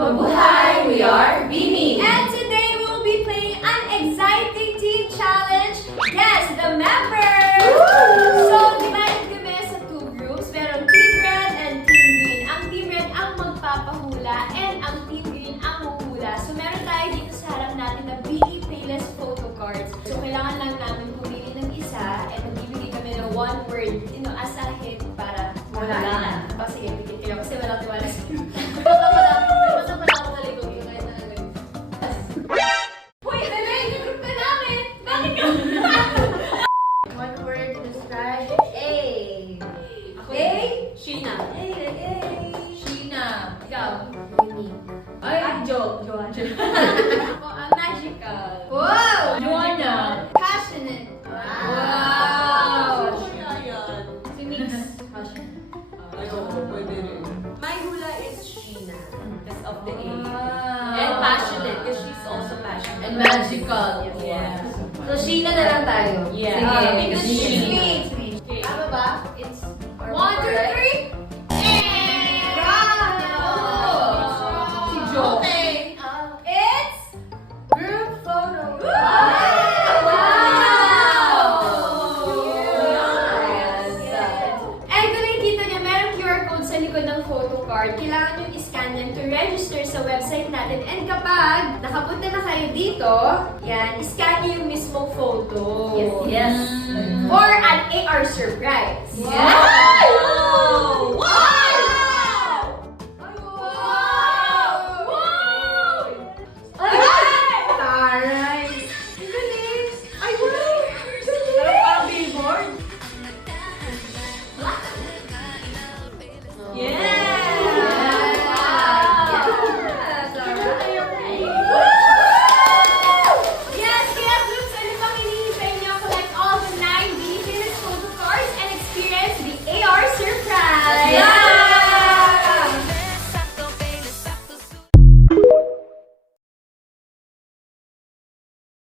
Mabuhay! We are Bini! And today we'll be playing an exciting team challenge. Yes, the members! So, divided kami sa two groups. Merong Team Red and Team Green. Ang Team Red ang magpapahula and ang Team Green ang huhula. So, meron tayo dito sa harap natin na Bini Payless photo cards. So, kailangan lang namin pumili ng isa and magbibigay kami ng one word, as a hint para Wala na. Sige, pikit kayo kasi walang tiwala sa inyo. Basta pala ako sa likod yung kahit na gano'n. Hoy, bebe! Yung group ka namin! Bakit ka? One word to describe A. Ako, A? Sheena. A. Sheena. Ikaw? Winnie. Ay, joke. Ako, magical. Wow! Joanna. Passionate. Wow! Si Mix. My hula is Sheena because of the A. Wow. And passionate because she's also passionate. And magical. Yes. So, Sheena na lang tayo. Yeah. Sige. Because She. she's me. Okay. Ano ba? It's... 1, 2, 3. Si Jo. Okay. It's Group photo. And kung nakikita niyo, merong QR code sa likod ng photo card. Kailangan nyo i-scan yan to register sa website natin. And kapag nakapunta na kayo dito, yan, i-scan nyo yung mismong photo. Yes. For an AR surprise. Yes.